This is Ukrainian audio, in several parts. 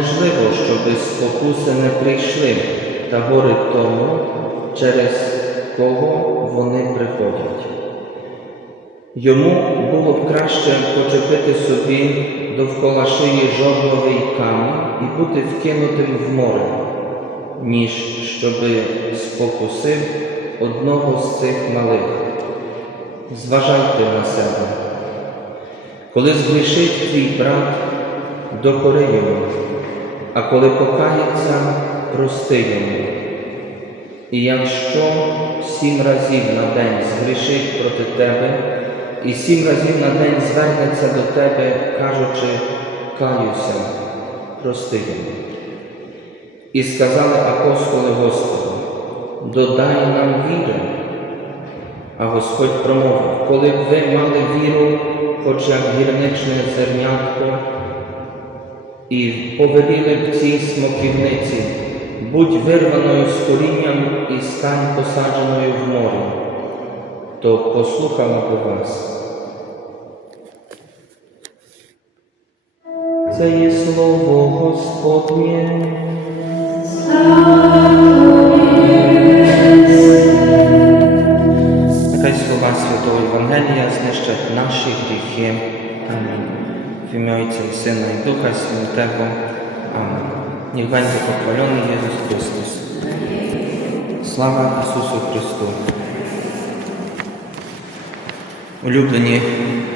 Неможливо, щоби спокуси не прийшли та гори тому, через кого вони приходять. Йому було б краще почепити собі довкола шиї жовновий камінь і бути вкинутим в море, ніж щоби спокусив одного з цих малих. Зважайте на себе. Коли згрішить твій брат, докори йому, а коли покається, прости йому. І якщо сім разів на день згрішить проти тебе, і сім разів на день звернеться до тебе, кажучи, каюся, прости йому. І сказали апостоли Господу, додай нам віри. А Господь промовив, коли б ви мали віру, хоч як гірничне зернятко, і повеліли б цій смоківниці, будь вирваною з корінням і стань посадженою в морі, то послухала би вас. Це є слово Господнє. Нехай слова Святого Євангелія знищать наші гріхи. Амінь. В ім'я Отця і Сина і Духа Святого. Амінь. Będzie pochwalony Jezus Chrystus. Слава Ісусу Христу. Улюблені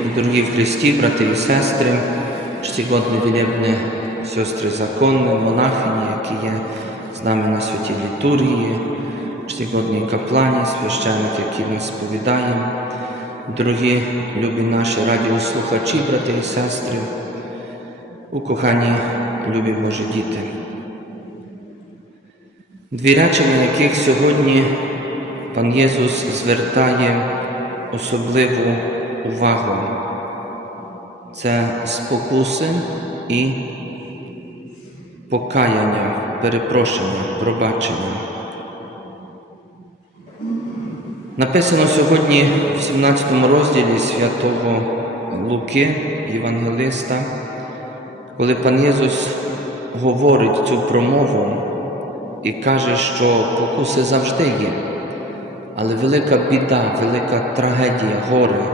і дорогі в Христі, брати і сестри, чтігодні вілебні сестри законні, монахині, які є з нами на святій літургії, чтігодні каплані, священники, які нас сповідаємо, дорогі любі наші радіослухачі, брати і сестри, укохані любі Божі діти. Дві речі, на яких сьогодні пан Єсус звертає особливу увагу. Це спокуси і покаяння, перепрошення, пробачення. Написано сьогодні в 17 розділі святого Луки, Євангелиста, коли пан Єсус говорить цю промову і каже, що покуси завжди є, але велика біда, велика трагедія, горе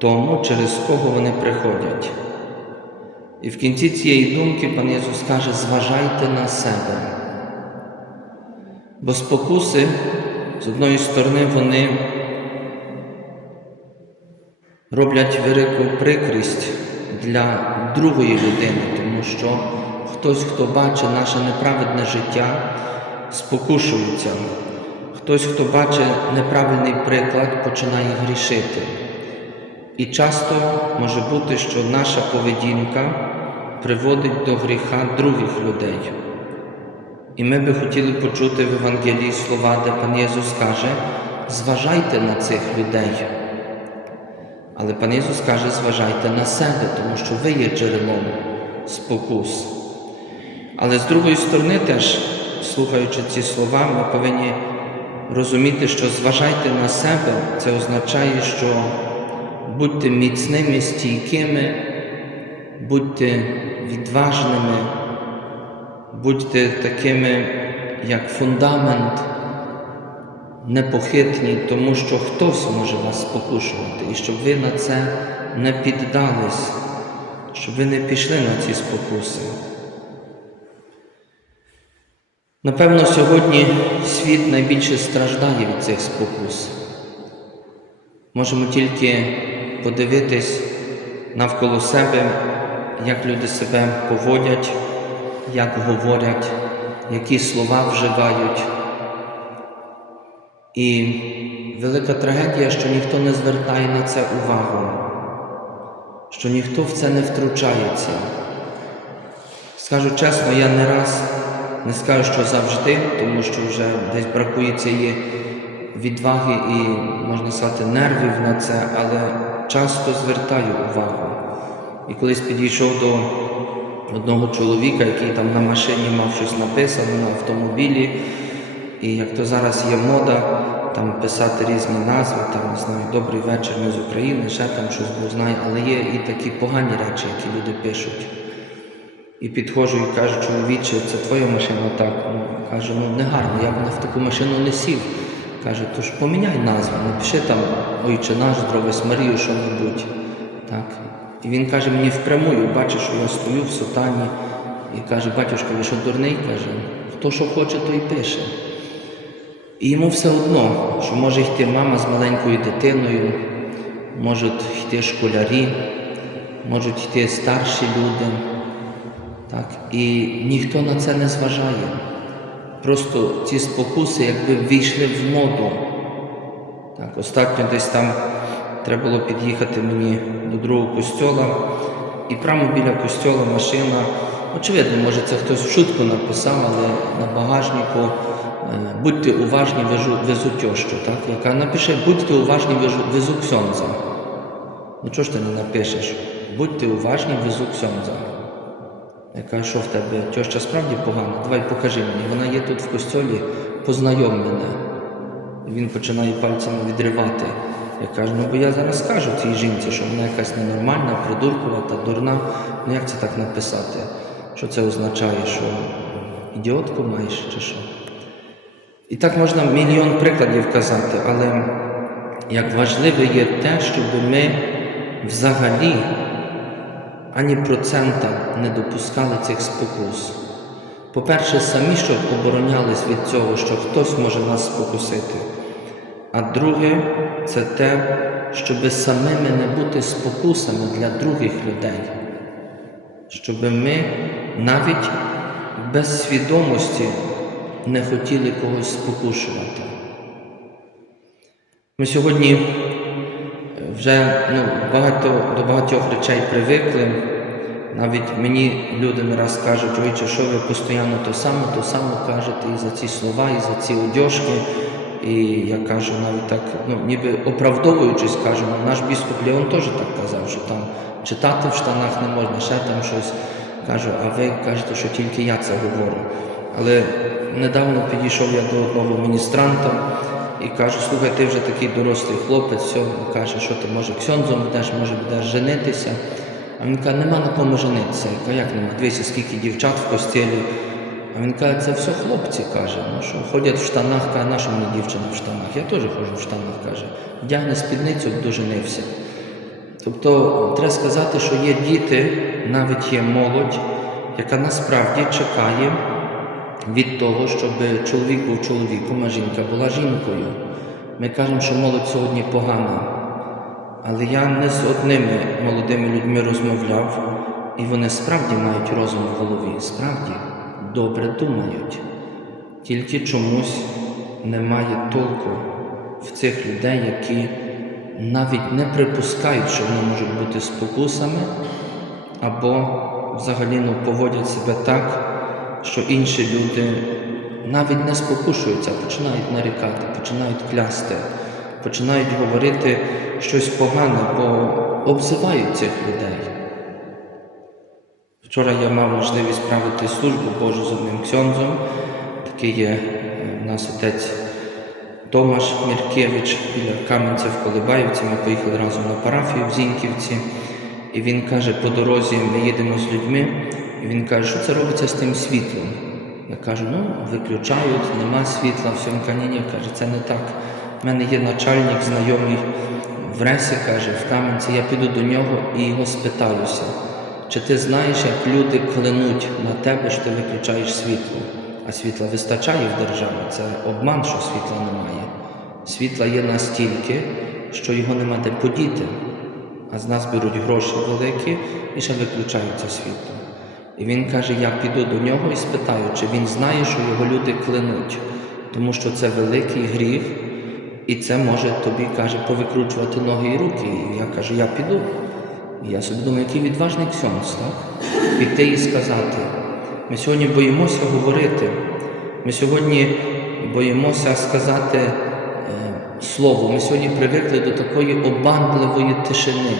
тому, через кого вони приходять. І в кінці цієї думки пан Єсус каже, зважайте на себе. Бо спокуси, з одної сторони, вони роблять велику прикрість для другої людини, тому що хтось, хто бачить наше неправедне життя, спокушується. Хтось, хто бачить неправильний приклад, починає грішити. І часто може бути, що наша поведінка приводить до гріха других людей. І ми би хотіли почути в Євангелії слова, де пан Єсус каже, зважайте на цих людей. Але пан Ісус каже, зважайте на себе, тому що ви є джерелом спокус. Але з другої сторони, теж, слухаючи ці слова, ми повинні розуміти, що зважайте на себе, це означає, що будьте міцними, стійкими, будьте відважними, будьте такими, як фундамент непохитні, тому що хтось може вас спокушувати, і щоб ви на це не піддались, щоб ви не пішли на ці спокуси. Напевно, сьогодні світ найбільше страждає від цих спокус. Можемо тільки подивитись навколо себе, як люди себе поводять, як говорять, які слова вживають. І велика трагедія, що ніхто не звертає на це увагу, що ніхто в це не втручається. Скажу чесно, я не раз не скажу, що завжди, тому що вже десь бракує цієї відваги і, можна сказати, нервів на це, але часто звертаю увагу. І колись підійшов до одного чоловіка, який там на машині мав щось написано на автомобілі. І як то зараз є мода, там писати різні назви, там не знаю, добрий вечір, ми з України, ще там щось Бог знає, але є і такі погані речі, які люди пишуть. І підходжу і кажу, чоловіче, це твоя машина так. Ну, кажу, ну не гарно, я б в таку машину не сів. Каже, то ж поміняй назву, напиши там Ойче наш, здоровець Марію, що-небудь. Так. І він каже мені впрямую, бачиш, що я стою в сутані. І каже, батюшко, ви що дурний? каже, хто що хоче, то й пише. І йому все одно, що може йти мама з маленькою дитиною, можуть йти школярі, можуть йти старші люди. Так? І ніхто на це не зважає. Просто ці спокуси якби ввійшли в моду. Так, остатньо десь там треба було під'їхати мені до другого костьола, і прямо біля костьола машина. Очевидно, може це хтось в шутку написав, але на багажнику е, будьте уважні, везу, везу тьощу, так? яка напише будьте уважні, везу, везу ксьонза. Ну чого ж ти не напишеш? Будьте уважні, везу ксьонза. Я кажу, що в тебе тьоща справді погана, давай покажи мені. Вона є тут в костьолі, познайом мене. Він починає пальцями відривати. Я кажу, ну бо я зараз скажу цій жінці, що вона якась ненормальна, придуркувата, дурна. Ну як це так написати? Що це означає, що ідіотку маєш чи що? І так можна мільйон прикладів казати, але як важливе є те, щоб ми взагалі ані процента не допускали цих спокус. По-перше, самі щоб оборонялись від цього, що хтось може нас спокусити. А друге, це те, щоб самими не бути спокусами для других людей, щоб ми навіть без свідомості не хотіли когось спокушувати. Ми сьогодні вже ну, багато, до багатьох речей привикли. Навіть мені люди не раз кажуть, ой, що ви постійно то саме, то саме кажете і за ці слова, і за ці одяжки. І я кажу навіть так, ну ніби оправдовуючись, кажу, ну, наш біскуп Леон теж так казав, що там читати в штанах не можна, ще там щось. Кажу, а ви кажете, що тільки я це говорю. Але недавно підійшов я до одного міністранта і кажу, слухай, ти вже такий дорослий хлопець, все, каже, що ти може ксьонзом будеш, може будеш женитися. А він каже, нема на кому женитися. Я кажу, як нема? Дивися, скільки дівчат в постілі. А він каже, це все хлопці, каже, ну що ходять в штанах, каже, на що мені дівчина в штанах? Я теж ходжу в штанах, каже. Вдягне спідницю, доженився. Тобто треба сказати, що є діти, навіть є молодь, яка насправді чекає від того, щоб чоловік був чоловіком, а жінка була жінкою. Ми кажемо, що молодь сьогодні погана. Але я не з одними молодими людьми розмовляв, і вони справді мають розум в голові, справді добре думають. Тільки чомусь немає толку в цих людей, які навіть не припускають, що вони можуть бути спокусами, або взагалі ну, поводять себе так, що інші люди навіть не спокушуються, починають нарікати, починають клясти, починають говорити щось погане, бо обзивають цих людей. Вчора я мав можливість правити службу Божу з одним ксьонзом. Такий є е, в нас отець Томаш Міркевич біля Кам'янця в Колибаївці. Ми поїхали разом на парафію в Зіньківці. І він каже, по дорозі ми їдемо з людьми, і він каже, що це робиться з тим світлом. Я кажу, ну, виключають, нема світла, все ні, каже, це не так. У мене є начальник, знайомий в Ресі, каже, в Кам'янці, я піду до нього і його спитаюся, чи ти знаєш, як люди клянуть на тебе, що ти виключаєш світло, а світла вистачає в державі. Це обман, що світла немає. Світла є настільки, що його нема де подіти, а з нас беруть гроші великі і ще виключаються світло. І він каже: я піду до нього і спитаю, чи він знає, що його люди клянуть, тому що це великий гріх, і це може тобі каже повикручувати ноги і руки. І я кажу, я піду. Я собі думаю, який відважний ксьонс, так? Піти і сказати. Ми сьогодні боїмося говорити. Ми сьогодні боїмося сказати, е, слову. Ми сьогодні привикли до такої обандливої тишини.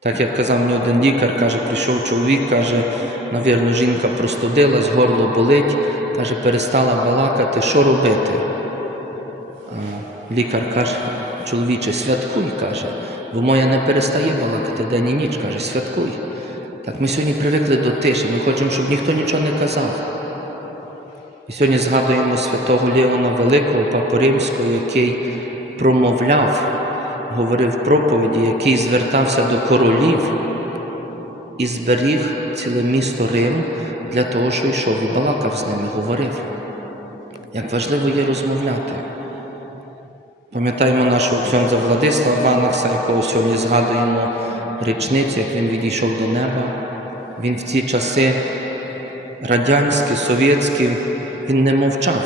Так як казав мені один лікар, каже, прийшов чоловік, каже, навірно, жінка простудилась, горло болить, каже, перестала балакати, що робити? Лікар каже, чоловіче, святкуй, каже, бо моя не перестає балакати день і ніч, каже, святкуй. Так ми сьогодні привикли до тиші, ми хочемо, щоб ніхто нічого не казав. І сьогодні згадуємо святого Леона Великого, Папу Римського, який промовляв, говорив проповіді, який звертався до королів і зберіг ціле місто Рим для того, що йшов і балакав з ними, говорив. Як важливо є розмовляти. Пам'ятаємо нашого ксьонза Владислава Банакса, якого сьогодні згадуємо річницю, як він відійшов до неба. Він в ці часи радянські, совєтські, він не мовчав.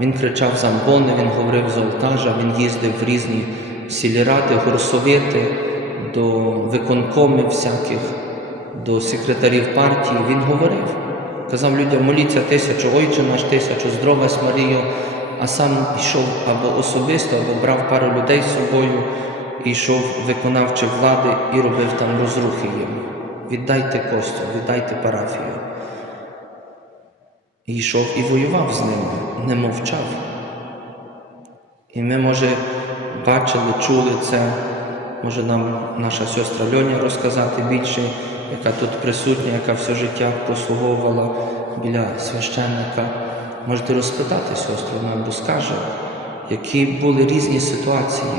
Він кричав замбони, він говорив з олтажа, він їздив в різні сільради, горсовєти, до виконкомів всяких, до секретарів партії. Він говорив. Казав людям, моліться тисячу, ойче наш тисячу, здорова Марію, а сам йшов або особисто, або брав пару людей з собою, і йшов виконавчі влади і робив там розрухи їм. Віддайте костю, віддайте парафію. І йшов і воював з ними, не мовчав. І ми, може, бачили, чули це, може нам наша сестра Льоня розказати більше, яка тут присутня, яка все життя послуговувала біля священника. Можете розпитати сестру, вона скаже, які були різні ситуації,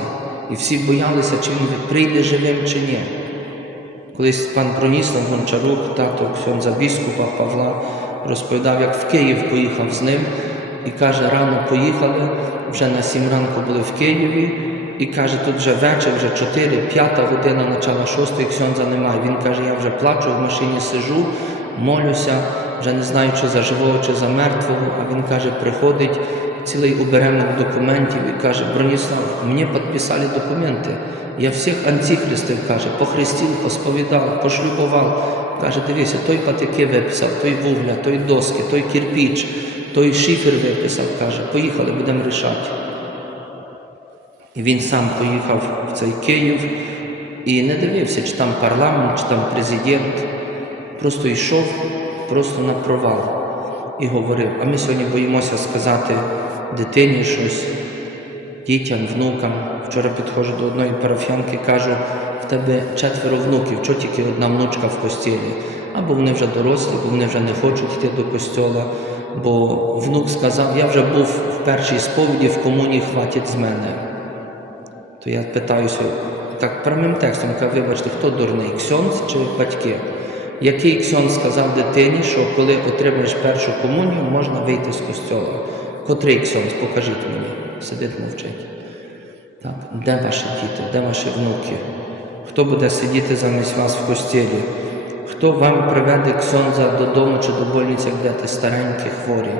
і всі боялися, чи він прийде живим, чи ні. Колись пан Броніслав Гончарук, тато Ксьонза біскупа Павла, розповідав, як в Київ поїхав з ним, і каже, рано поїхали, вже на сім ранку були в Києві, і каже, тут вже вечір, вже 4, 5 година, начало 6, Ксьонза немає. Він каже, я вже плачу, в машині сижу, молюся, вже не знаю, чи за живого, чи за мертвого. А він каже, приходить цілий оберемок документів і каже, Броніслав, мені підписали документи. Я всіх антихристів, каже, похрестив, посповідав, пошлюбував. Каже, дивися, той патики виписав, той вугля, той доски, той кирпіч, той шифер виписав, каже, поїхали, будемо рішати. І він сам поїхав в цей Київ і не дивився, чи там парламент, чи там президент. Просто йшов просто на провал і говорив. А ми сьогодні боїмося сказати дитині щось, дітям, внукам. Вчора підходжу до одної парафіянки, кажу, в тебе четверо внуків, чого тільки одна внучка в костілі? Або вони вже дорослі, бо вони вже не хочуть йти до костьола. Бо внук сказав, я вже був в першій сповіді, в комуні хватить з мене. То я питаюся, так прямим текстом, кажу, вибачте, хто дурний, ксьонз чи батьки? Який ксьонз сказав дитині, що коли отримаєш першу комунію, можна вийти з костьола? Котрий ксьонз? Покажіть мені. Сидить мовчить. Так? Де ваші діти, де ваші внуки? Хто буде сидіти замість вас в костілі? Хто вам приведе ксьонза додому чи до больниці, де ти старенькі, хворі?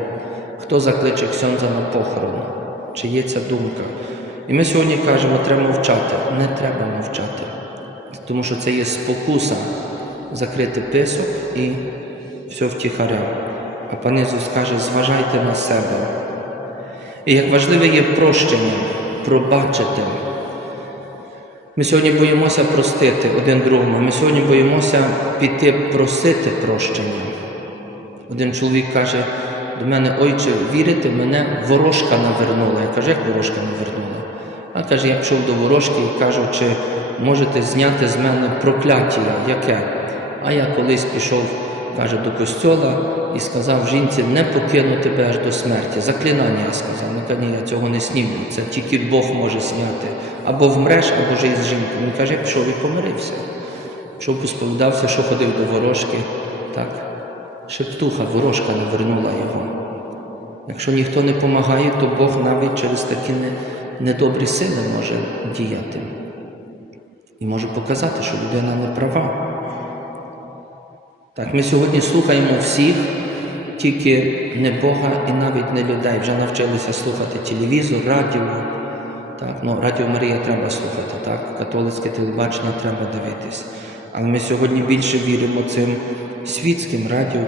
Хто закличе ксьонза на похорон? Чи є ця думка? І ми сьогодні кажемо, треба мовчати. Не треба мовчати. Тому що це є спокуса закрити писок і все втіхаря. А пан Ісус каже, зважайте на себе. І як важливе є прощення, пробачити. Ми сьогодні боїмося простити один другому. Ми сьогодні боїмося піти просити прощення. Один чоловік каже до мене, ойче, вірите, мене ворожка навернула. Я кажу, як ворожка навернула? А каже, я пішов до ворожки і кажу, чи можете зняти з мене прокляття, яке? А я колись пішов, каже, до костьола і сказав жінці, не покину тебе аж до смерті. Заклинання я сказав. Ну ні, я цього не сніму. Це тільки Бог може зняти. Або вмреш, або жий з жінкою. Він каже, пішов і помирився. Пішов, посповідався, що ходив до ворожки. Так. Шептуха, ворожка не вернула його. Якщо ніхто не допомагає, то Бог навіть через такі недобрі сили може діяти. І може показати, що людина не права. Так, ми сьогодні слухаємо всіх, тільки не Бога і навіть не людей. Вже навчилися слухати телевізор, радіо. Так, ну, Радіо Марія треба слухати, так? католицьке телебачення треба дивитись. Але ми сьогодні більше віримо цим світським радіо,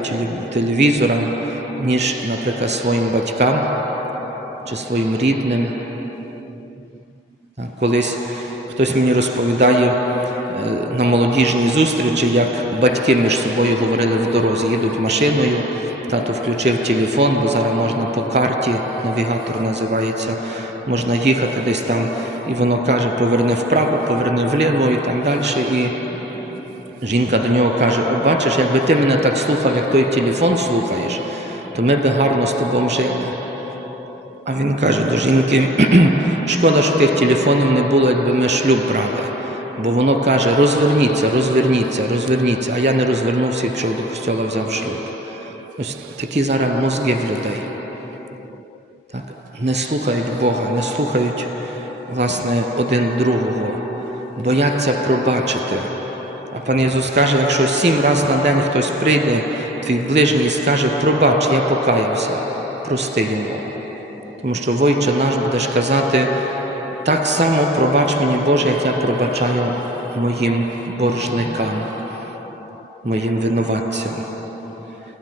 телевізорам, ніж, наприклад, своїм батькам чи своїм рідним. Так, Колись хтось мені розповідає е, на молодіжній зустрічі, як батьки між собою говорили в дорозі, їдуть машиною, тато включив телефон, бо зараз можна по карті, навігатор називається, можна їхати десь там, і воно каже, поверни вправо, поверни вліво і так далі. І жінка до нього каже: О, бачиш, якби ти мене так слухав, як той телефон слухаєш, то ми би гарно з тобою жили. А він каже до жінки, шкода, що тих телефонів не було, якби ми шлюб брали. Бо воно каже, розверніться, розверніться, розверніться, а я не розвернувся і пішов до костьола, взяв шлюб. Ось такі зараз мозги в людей. Так? Не слухають Бога, не слухають, власне, один другого, бояться пробачити. А пан Ісус каже, якщо сім разів на день хтось прийде, твій ближній скаже, пробач, я покаявся, прости йому. Тому що войче наш будеш казати, так само пробач мені Боже, як я пробачаю моїм боржникам, моїм винуватцям.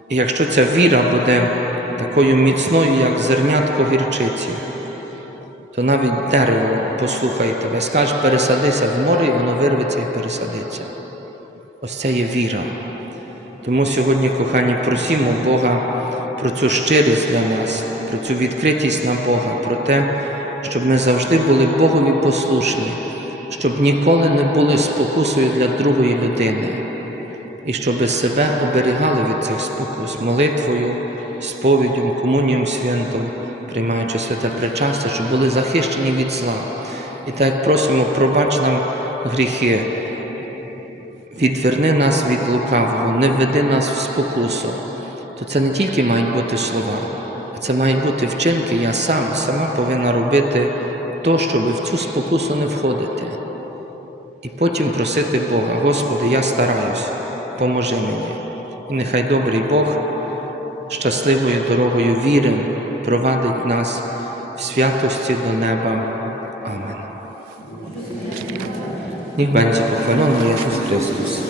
І якщо ця віра буде такою міцною, як зернятко гірчиці, то навіть дерево послухає тебе, скаже, пересадися в море, і воно вирветься і пересадиться. Ось це є віра. Тому сьогодні, кохані, просімо Бога про цю щирість для нас, про цю відкритість на Бога, про те, щоб ми завжди були Богові послушні, щоб ніколи не були спокусою для другої людини, і щоб себе оберігали від цих спокус молитвою, сповіддю, комунієм святом, приймаючи святе причастя, щоб були захищені від зла. І так просимо, пробач нам гріхи. Відверни нас від лукавого, не введи нас в спокусу, то це не тільки мають бути слова, це мають бути вчинки. Я сам, сама повинна робити то, щоб в цю спокусу не входити. І потім просити Бога, Господи, я стараюсь, поможи мені. І нехай добрий Бог щасливою дорогою віри провадить нас в святості до неба. Амен. Niech będzie pochwalony Jezus Chrystus.